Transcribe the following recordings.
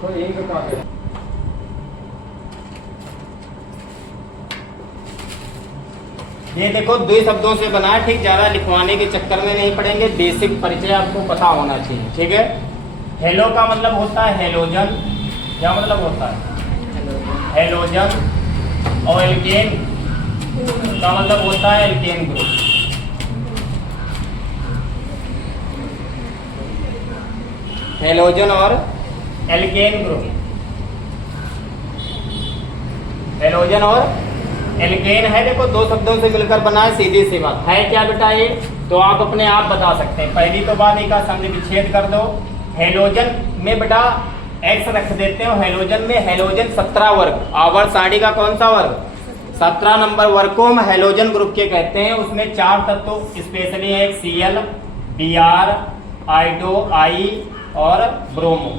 तो इंक का है। ये देखो दो ही शब्दों से बना है, ठीक, ज्यादा लिखवाने के चक्कर में नहीं पड़ेंगे, बेसिक परिचय आपको पता होना चाहिए, ठीक है। हेलो का मतलब होता है हेलोजन, क्या मतलब होता है हेलोजन, और एल्केन का मतलब होता है एल्केन ग्रुप। हेलोजन और एल्केन ग्रुप, हेलोजन और एल्केन है, देखो दो शब्दों से मिलकर बना है, सीधी सी बात है। क्या बेटा ये, तो आप अपने आप बता सकते हैं। पहली तो बात एक संधि विच्छेद कर दो। हेलोजन में बेटा एक्स रख देते हो, हेलोजन में हेलोजन 17 वर्ग, आवर्त सारणी का कौन सा वर्ग, 17 नंबर वर्ग को हम हेलोजन ग्रुप के कहते हैं। उसमें 4 तत्व स्पेशली है, Cl, Br, आइडो, आई और ब्रोमो।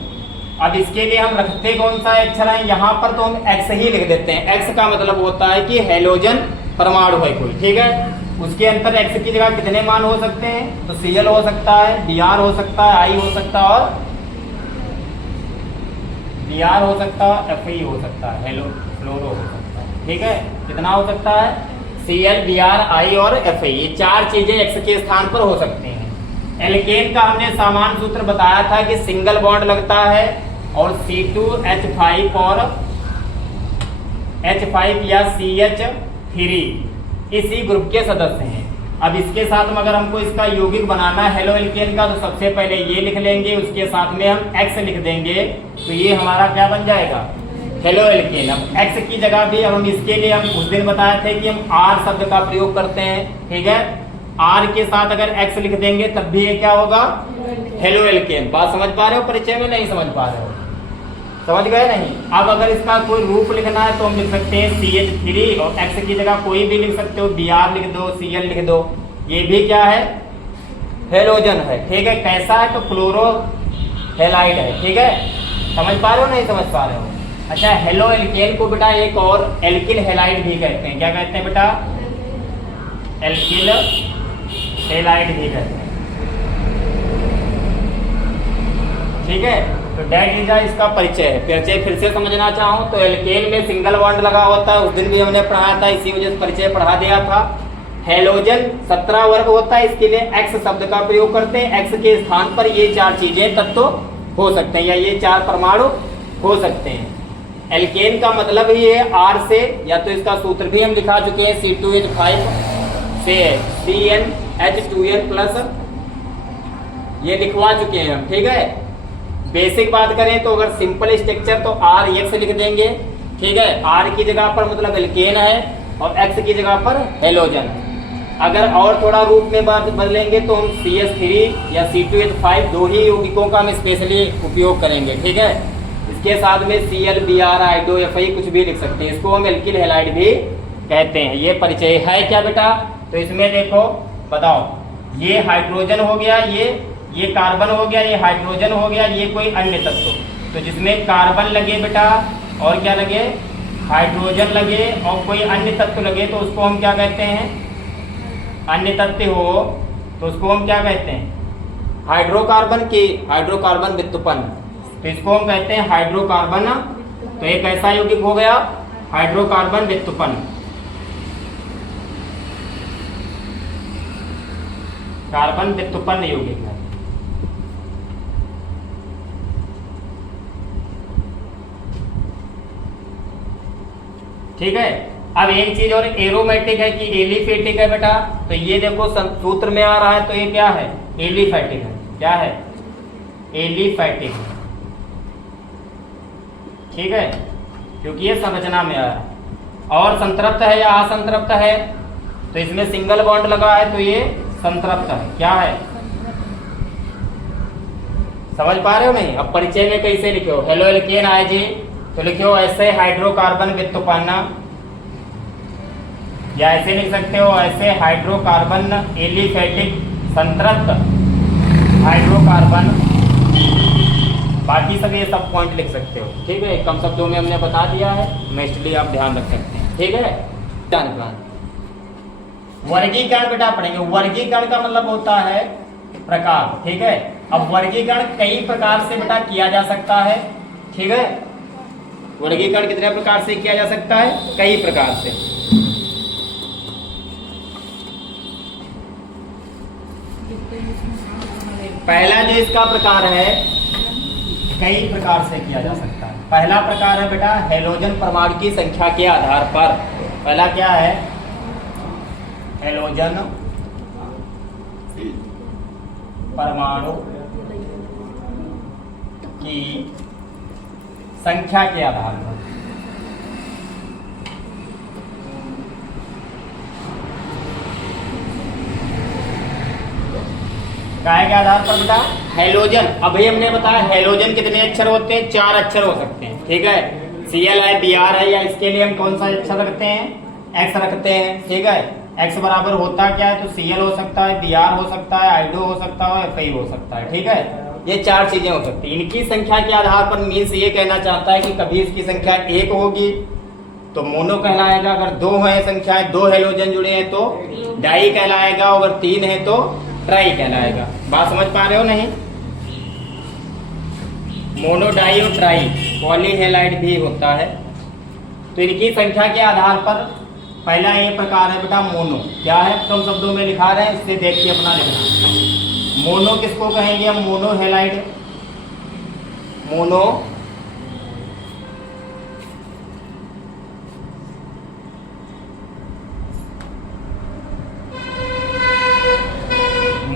अब इसके लिए हम रखते कौन सा अक्षर है, यहाँ पर तो हम एक्स ही लिख देते हैं। एक्स का मतलब होता है कि हेलोजन परमाणु है कोई, ठीक है। उसके अंतर एक्स की जगह कितने मान हो सकते हैं, तो Cl हो सकता है, Br हो सकता है, आई हो सकता है और Br हो सकता है, Fe हो सकता है, हेलो फ्लोरो हो सकता है, ठीक है। कितना हो सकता है, Cl, Br, आई और Fe, ये 4 चीजें एक्स के स्थान पर हो सकती हैं। एल्केन का हमने सामान्य सूत्र बताया था कि सिंगल बॉन्ड लगता है और C2H5 और H5 या CH3 इसी ग्रुप के सदस्य हैं। अब इसके साथ में अगर हमको इसका यौगिक बनाना है हेलो एल्केन का, तो सबसे पहले ये लिख लेंगे, उसके साथ में हम X लिख देंगे, तो ये हमारा क्या बन जाएगा, हेलो एल्केन। अब X की जगह भी अब हम इसके लिए हम उस दिन बताए थे कि हम R शब्द का प्रयोग करते हैं, ठीक है। R के साथ अगर X लिख देंगे तब भी ये क्या होगा, हेलो एल्केन। बात समझ पा रहे हो, परिचय में नहीं समझ पा रहे हो, समझ गए नहीं। अब अगर इसका कोई रूप लिखना है तो हम लिख सकते हैं CH3 और X की जगह कोई भी लिख सकते हो, Br लिख दो, Cl लिख दो, ये भी क्या है, हेलोजन है, ठीक है। कैसा है, तो क्लोरो हेलाइड है, ठीक है। समझ पा रहे हो, नहीं समझ पा रहे हो। अच्छा, हेलो एल्केन को बेटा एक और एल्किल हेलाइड भी कहते हैं, क्या कहते हैं बेटा, एल्किल हेलाइड भी कहते हैं, ठीक है। तो डेट इज इसका परिचय है। परिचय फिर से समझना चाहूँ तो एल्केन में सिंगल बॉन्ड लगा होता है, उस दिन भी हमने पढ़ाया था, इसी वजह से परिचय पढ़ा दिया था। हेलोजन 17 वर्ग होता है, इसके लिए एक्स शब्द का प्रयोग करते हैं। एक्स के स्थान पर ये 4 चीजें तत्व हो सकते हैं या ये 4 परमाणु हो सकते हैं। एल्केन का मतलब ही है आर से, या तो इसका सूत्र भी हम दिखा चुके हैं, C2H5 से CnH2n प्लस, ये लिखवा चुके हैं हम, ठीक है। बेसिक बात करें तो अगर सिंपल स्ट्रक्चर तो R X लिख देंगे, ठीक है। R की जगह पर मतलब एल्केन है और X की जगह पर हेलोजन। अगर और थोड़ा रूप में बात बदलेंगे तो हम CH3 या C2H5 दो ही यौगिकों का हम स्पेशली उपयोग करेंगे, ठीक है। इसके साथ में Cl, Br, आइडो, Fe कुछ भी लिख सकते हैं, इसको हम एल्किल हेलाइड भी कहते हैं। ये परिचय है क्या बेटा, तो इसमें देखो बताओ, ये हाइड्रोजन हो गया, ये कार्बन हो गया, ये हाइड्रोजन हो गया, ये कोई अन्य तत्व, तो जिसमें कार्बन लगे बेटा और क्या लगे, हाइड्रोजन लगे और कोई अन्य तत्व लगे, तो उसको हम क्या कहते हैं, अन्य तत्व हो तो उसको हम क्या कहते हैं, हाइड्रोकार्बन की, हाइड्रोकार्बन व्युत्पन्न, तो इसको हम कहते हैं हाइड्रोकार्बन। तो एक ऐसा यौगिक हो गया हाइड्रोकार्बन व्युत्पन्न, कार्बन व्युत्पन्न यौगिक है, ठीक है। अब एक चीज और एरोमेटिक है कि एलिफेटिक है बेटा, तो ये देखो सूत्र में आ रहा है, तो ये क्या है, एलिफेटिक है, क्या है, एलिफेटिक, ठीक है, क्योंकि ये संरचना में आ रहा है। और संतृप्त है या असंतृप्त है, तो इसमें सिंगल बॉन्ड लगा है तो ये संतृप्त है, क्या है, समझ पा रहे हो नहीं। अब परिचय में कैसे लिखो, हेलो एल्केन आए जी, तो लिखो ऐसे हाइड्रोकार्बन व्युत्पन्न, या ऐसे लिख सकते हो ऐसे हाइड्रोकार्बन एलिफेटिक संतृप्त हाइड्रोकार्बन, बाकी सब ये सब पॉइंट लिख सकते हो, ठीक है। कम शब्दों में हमने बता दिया है, मेस्टली आप ध्यान रख सकते हैं, ठीक है। वर्गीकरण बेटा पढ़ेंगे, वर्गीकरण का मतलब होता है प्रकार, ठीक है। अब वर्गीकरण कई प्रकार से बेटा किया जा सकता है, ठीक है। वर्गीकरण कितने प्रकार से किया जा सकता है? कई प्रकार से। पहला जो इसका प्रकार है, कई प्रकार से किया जा सकता है। पहला प्रकार है बेटा हैलोजन परमाणु की संख्या के आधार पर। पहला क्या है? हैलोजन परमाणु की संख्या के आधार पर। काय के आधार पर बेटा? हैलोजन। अभी हमने बताया हैलोजन कितने अक्षर होते हैं? 4 अक्षर हो सकते हैं, ठीक है। Cl है, Br है, या इसके लिए हम कौन सा अक्षर रखते हैं? X रखते हैं, ठीक है। X बराबर होता क्या है? तो Cl हो सकता है, Br हो सकता है, आइडो हो सकता है, Fi हो सकता है, ठीक है। ये 4 चीजें हो सकती हैं। इनकी संख्या के आधार पर मीन्स ये कहना चाहता है कि कभी इसकी संख्या 1 होगी तो मोनो कहलाएगा, अगर 2 है संख्याएं, 2 हैलोजन जुड़े हैं तो डाई कहलाएगा, अगर 3 है तो ट्राई कहलाएगा। बात समझ पा रहे हो नहीं? मोनो, डाई और ट्राई पॉलीहेलाइड भी होता है। तो इनकी संख्या के आधार पर पहला ये प्रकार है बेटा मोनो। क्या है? कम शब्दों में लिखा रहे हैं, इससे देख के अपना लिखना। मोनो किसको कहेंगे हम? Mono halide. मोनो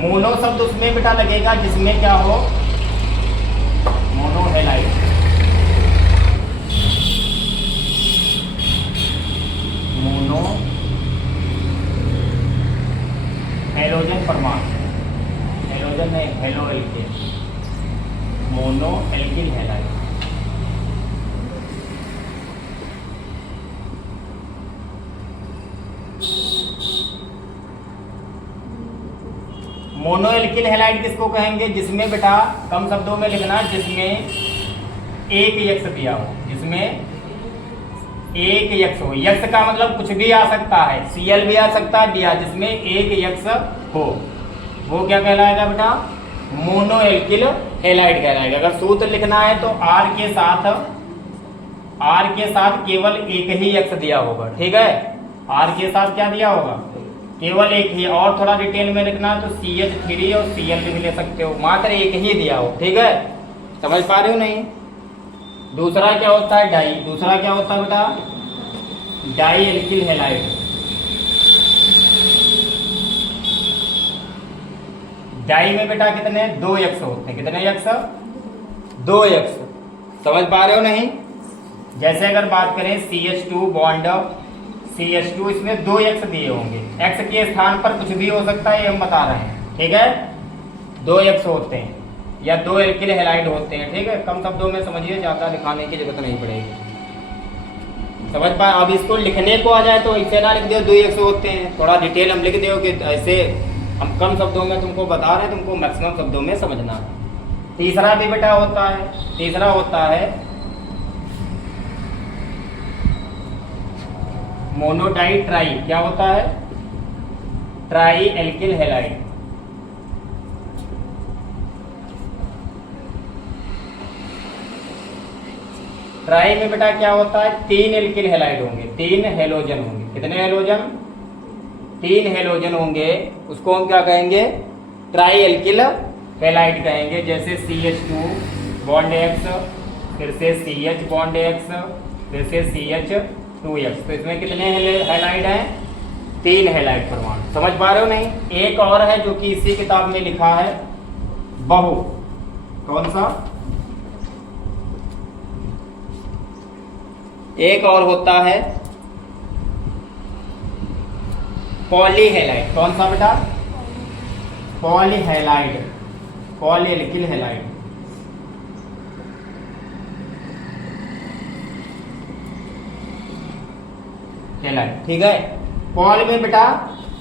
मोनो शब्द उसमें बेटा लगेगा जिसमें क्या हो? Mono halide. मोनो हैलोजन परमाणु, हैलोजन नहीं, hello alkyl, mono alkyl halide. Mono alkyl halide किसको कहेंगे? जिसमें बेटा कम शब्दों में लिखना, जिसमें एक यक्स दिया हो, जिसमें एक यक्स हो। यक्स का मतलब कुछ भी आ सकता है, Cl भी आ सकता है, Br, जिसमें एक यक्स हो वो क्या कहलाएगा बेटा? मोनो एल्किल हैलाइड कहलाएगा। अगर सूत्र लिखना है तो R के साथ केवल एक ही यक्स दिया होगा, ठीक है। R के साथ क्या दिया होगा? केवल एक ही। और थोड़ा डिटेल में लिखना है तो CH3 और Cl भी ले सकते हो, मात्र एक ही दिया हो, ठीक है। समझ पा रहे हो नहीं? दूसरा क्या होता है? डाई। दूसरा क्या होता है बेटा? Die alkyl halide. डाई में बेटा कितने? 2 यक्स होते हैं। कितने यक्स? 2 यक्स। समझ पा रहे हो नहीं? जैसे अगर बात करें CH2 बॉन्ड, CH2, इसमें 2 यक्स दिए होंगे, X के स्थान पर कुछ भी हो सकता है, ये हम बता रहे हैं, ठीक है। 2 यक्स होते हैं या 2 एल्किल हैलाइड होते हैं, ठीक है। कम शब्दों में समझिए, ज्यादा लिखाने की जरूरत नहीं पड़ेगी। समझ पाए? अब इसको लिखने को आ जाए तो ऐसे ना लिख दो 2 यक्स होते हैं, थोड़ा डिटेल हम लिख दो कि ऐसे हम कम शब्दों में तुमको बता रहे हैं, तुमको मैक्सिमम शब्दों में समझना है। तीसरा भी बेटा होता है, तीसरा होता है मोनोडाई ट्राई। क्या होता है? Try alkyl halide. ट्राई में बेटा क्या होता है? 3 एल्किल हैलाइड होंगे, 3 हैलोजन होंगे। कितने हैलोजन? 3 हैलोजन होंगे। उसको हम क्या कहेंगे? ट्राई एल्किल हैलाइड कहेंगे। जैसे CH2 बॉन्ड X, फिर से CH बॉन्ड X, फिर से CH2X। तो इसमें कितने हैलाइड हैं? 3 हैलाइड परमाणु। समझ पा रहे हो नहीं? एक और है जो कि इसी किताब में लिखा है, बहु। कौन सा? एक और होता है पॉलीहेलाइड। कौन सा बेटा? पॉलीहेलाइड, पॉलीएल्किल हैलाइड। ठीक है। पॉल में बेटा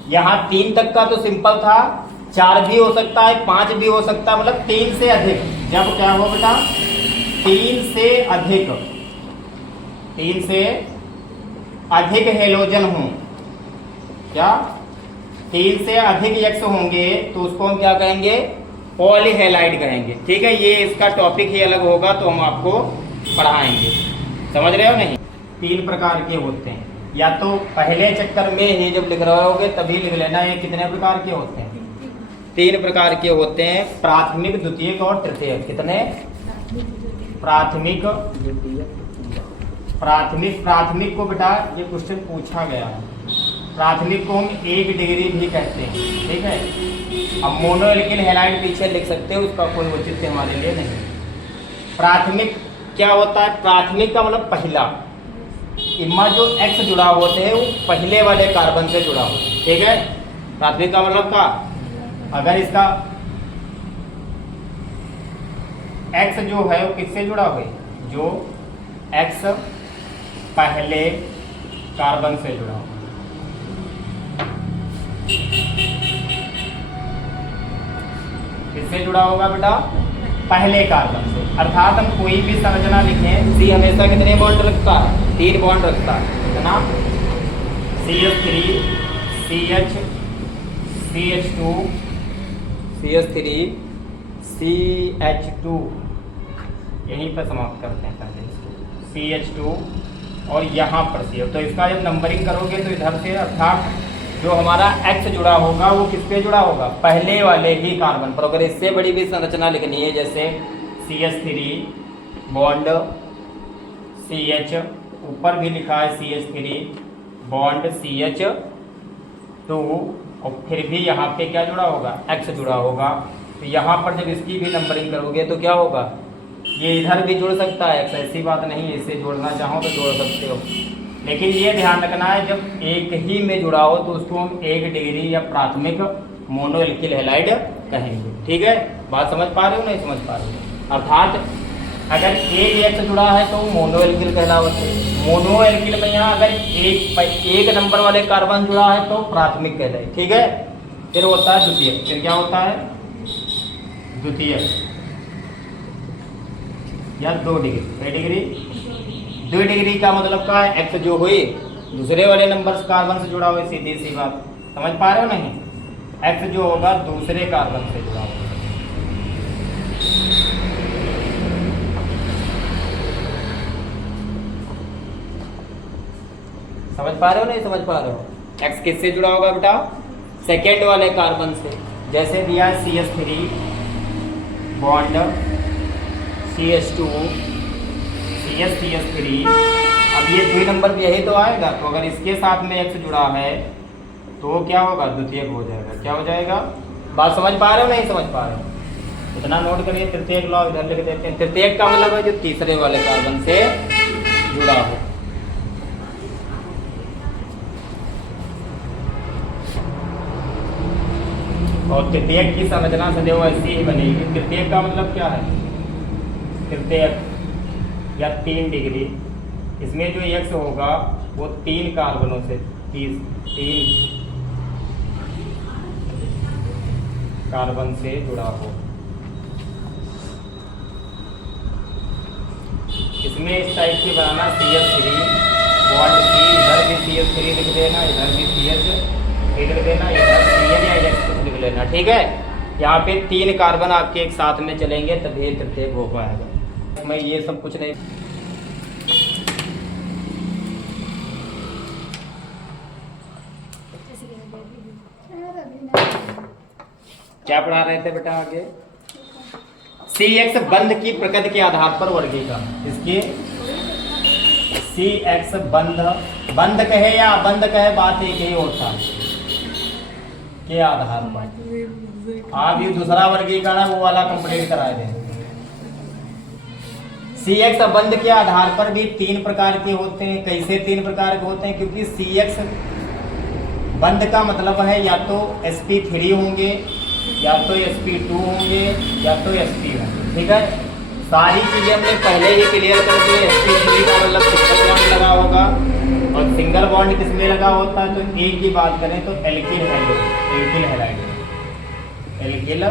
यहाँ 3 तक का तो सिंपल था, 4 भी हो सकता है, 5 भी हो सकता है, मतलब 3 से अधिक। जब क्या हो बेटा? 3 से अधिक, 3 से अधिक हैलोजन हों, क्या 3 से अधिक यक्स होंगे तो उसको हम क्या कहेंगे? पॉलीहेलाइड कहेंगे, ठीक है। ये इसका टॉपिक ही अलग होगा तो हम आपको पढ़ाएंगे। समझ रहे हो नहीं? 3 प्रकार के होते हैं, या तो पहले चक्कर में ही जब लिख रहे होगे तभी लिख लेना ये कितने प्रकार के होते हैं। 3 प्रकार के होते हैं, प्राथमिक, द्वितीयक और तृतीयक। कितने? प्राथमिक, प्राथमिक को बेटा ये क्वेश्चन पूछा गया है। प्राथमिक को हम 1 डिग्री भी कहते हैं, ठीक है। अब मोनो एल्किल हैलाइड पीछे लिख सकते हो, उसका कोई औचित्य हमारे लिए नहीं। प्राथमिक क्या होता है? प्राथमिक का मतलब पहला, इनमें जो X जुड़ा होते हैं वो पहले वाले कार्बन से जुड़ा होता है, ठीक है। प्राथमिक का मतलब का, अगर इसका X जो है वो किससे जुड़ा हुआ है? जो X पहले कार्बन से जुड़ा हुआ, किससे जुड़ा होगा बेटा? पहले कार्बन से। अर्थात हम कोई भी संरचना लिखें, C हमेशा कितने बॉन्ड रखता है? 3 बॉन्ड रखता है, कितना? CH3 CH CH2 CH3 CH2, यहीं पर समाप्त करते हैं पहले इसको, CH2 और यहाँ पर CH। तो इसका जब नंबरिंग करोगे तो इधर से, अर्थात जो हमारा X जुड़ा होगा वो किस पे जुड़ा होगा? पहले वाले ही कार्बन पर। अगर इससे बड़ी भी संरचना लिखनी है, जैसे CH3 बॉन्ड CH, ऊपर भी लिखा है CH3 बॉन्ड CH2, और फिर भी यहाँ पे क्या जुड़ा होगा? X जुड़ा होगा। तो यहाँ पर जब इसकी भी नंबरिंग करोगे तो क्या होगा? ये इधर भी जुड़ सकता है X, ऐसी बात नहीं है, इससे जोड़ना चाहो तो जोड़ सकते हो। लेकिन ये ध्यान रखना है, जब एक ही में जुड़ा हो तो उसको हम 1 डिग्री या प्राथमिक मोनो एल्किल हैलाइड कहेंगे, ठीक है। बात समझ पा रहे हो नहीं समझ पा रहे हो? अर्थात अगर एक X जुड़ा है तो मोनो एल्किल कहलावत है। मोनो एल्किल में यहाँ अगर एक नंबर वाले कार्बन जुड़ा है तो प्राथमिक कहलाए, ठीक है। फिर होता है द्वितीयक। फिर क्या होता है? द्वितीयक या 2 डिग्री। कई डिग्री? 2 डिग्री का मतलब क्या है? X जो हुई दूसरे वाले नंबर कार्बन से जुड़ा हुआ, सीधी सी बात। समझ पा रहे हो नहीं? X जो होगा दूसरे कार्बन से जुड़ा होगा। समझ पा रहे हो नहीं समझ पा रहे हो? X किससे जुड़ा होगा बेटा? सेकेंड वाले कार्बन से। जैसे दिया है CH3 बॉन्ड CH2 CH3, अब ये 2 नंबर पे यही तो आएगा। तो अगर इसके साथ में X जुड़ा है तो क्या होगा? द्वितीयक हो जाएगा। क्या हो जाएगा? बात समझ पा रहे हो नहीं समझ पा रहे हो? इतना नोट करिए। तृतीयक लॉ इधर लिख देते हैं। तृतीयक का मतलब है जो तीसरे वाले कार्बन से जुड़ा हो। और तृतीयक की संरचना सदैव ऐसी ही बनेगी। तृतीयक का मतलब क्या है? तृतीयक या 3 डिग्री, इसमें जो X होगा वो 3 कार्बनों से 3 कार्बन से जुड़ा हो। इसमें इस टाइप की बनाना CH3 बॉन्ड C, इधर भी CH3 लिख देना, इधर भी CH लिख देना, इधर CH या X कुछ लिख लेना, ठीक है। यहाँ पे 3 कार्बन आपके एक साथ में चलेंगे तभी तृतीयक हो पाएगा। मैं ये सब कुछ नहीं। क्या पढ़ा रहे थे बेटा आगे? CX बंध की प्रकृति के आधार पर वर्गीकरण। इसकी CX बंध कहे या अबंध कहे, बात एक ही होता है के आधार पर। आप ये दूसरा वर्गीकरण है वो वाला कंप्लीट करा दें। CX बंध के आधार पर भी 3 प्रकार के होते हैं। कैसे 3 प्रकार के होते हैं? क्योंकि CX बंध का मतलब है या तो sp3 होंगे, या तो sp2 होंगे, या तो sp होंगे, ठीक है। सारी चीजें हमने पहले ही क्लियर कर दी। sp3 का मतलब सिंगल बॉन्ड लगा होगा, और सिंगल बॉन्ड किसमें लगा होता है? तो एक की बात करें तो एल्किल हैलाइड। एल्किल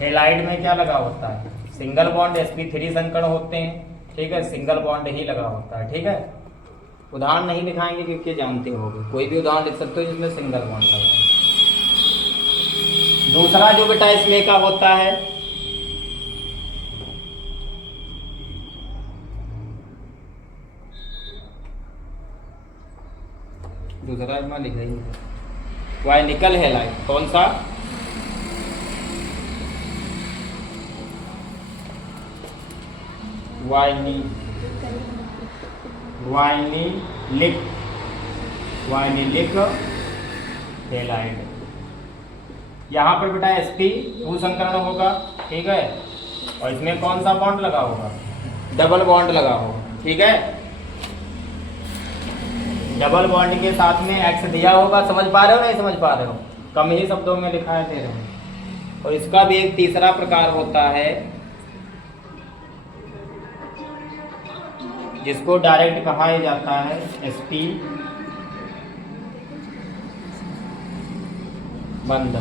हैलाइड में क्या लगा होता है? सिंगल बॉन्ड sp3 संकरण होते हैं, ठीक है। सिंगल बॉन्ड ही लगा होता है, ठीक है। उदाहरण नहीं दिखाएंगे क्योंकि जानते होगे, कोई भी उदाहरण लिख सकते हो जिसमें सिंगल बॉन्ड लगा है। दूसरा जो बेटा इसमें का होता है दूसरा इसमें लिखा ही नहीं। वाई निकल हैलाइड कौन सा? Vinylic halide. यहाँ पर बेटा sp भूसंकरण होगा, ठीक है, और इसमें कौन सा बॉन्ड लगा होगा? डबल बॉन्ड लगा होगा, ठीक है। डबल बॉन्ड के साथ में X दिया होगा, समझ पा रहे हो नहीं समझ पा रहे हो? कम ही शब्दों में दिखाई दे रहे हो। और इसका भी एक तीसरा प्रकार होता है जिसको डायरेक्ट कहा जाता है sp बंध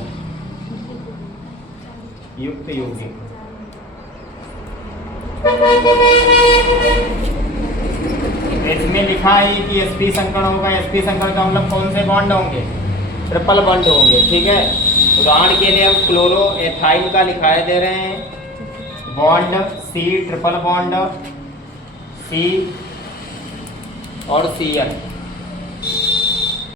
युक्त यौगिक। इसमें लिखा है कि sp संकरण होगा। sp संकरण का मतलब कौन से बॉन्ड होंगे? ट्रिपल बॉन्ड होंगे, ठीक है। उदाहरण के लिए हम क्लोरो एथाइल का लिखाई दे रहे हैं, bond C triple bond C और Cl,